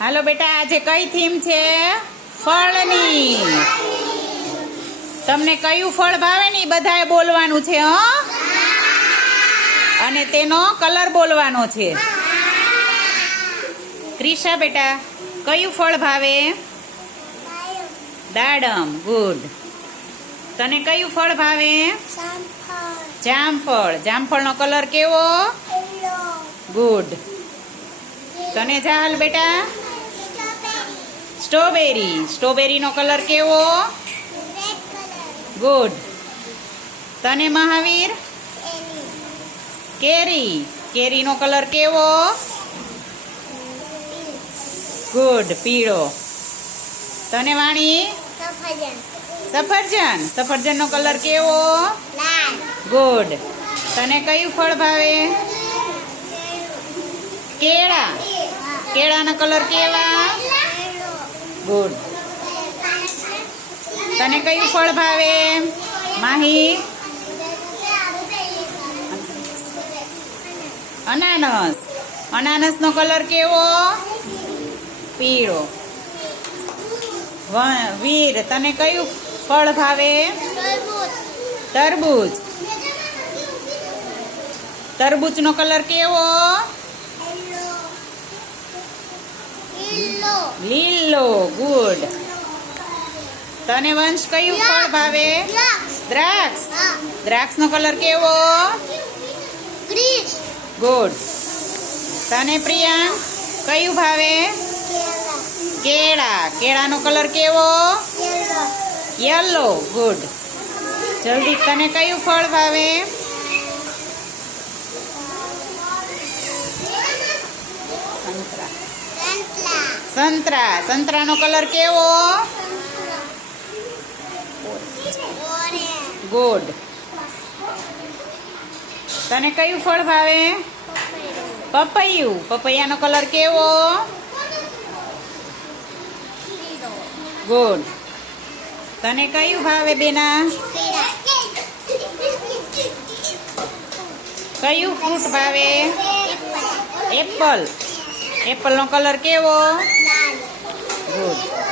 હાલો બેટા, આજે કઈ થીમ છે? ફળની. તમને કયું ફળ ભાવે ને બધાએ બોલવાનું છે હો, અને તેનો કલર બોલવાનો છે. ક્રિશા બેટા, કયું ફળ ભાવે? દાડમ. ગુડ. તને કયું ફળ ભાવે? જામફળ. જામફળનો કલર કેવો? ગુડ. તને જાહલ બેટા? સ્ટ્રોબેરી. સ્ટ્રોબેરીનો કલર કેવો? ગુડ. તને મહાવીર? કેરી. કેરીનો કલર કેવો? ગુડ, પીળો. તને વાણી? સફરજન. સફરજનનો કલર કેવો? ગુડ. તને કયું ફળ ભાવે? કેળા. કેળાના કલર કેવા? ગુડ. તને કયું ફળ ભાવે? માહી? અનાનસ. અનાનસનો કલર કેવો? પીળો. વીર, તને કયું ફળ ભાવે? તરબૂચ. તરબૂચનો કલર કેવો? લીલો. ગુડ. તને વંશ કયું ફળ ભાવે? દ્રાક્ષ. દ્રાક્ષનો કલર કેવો? ગુડ. તને પ્રિયા કયું ભાવે? કેળા. કેળાનો કલર કેવો? યલો. ગુડ. જલ્દી, તને કયું ફળ ભાવે? સંતરા. સંતરાનો કલર કેવો? ગુડ. તને કયું ફળ ભાવે? પપૈયું. પપૈયાનો કલર કેવો? ગુડ. તને કયું ભાવે બેના? કયું ફ્રૂટ ભાવે? એપલ. એપલનો કલર કેવો? ગુડ.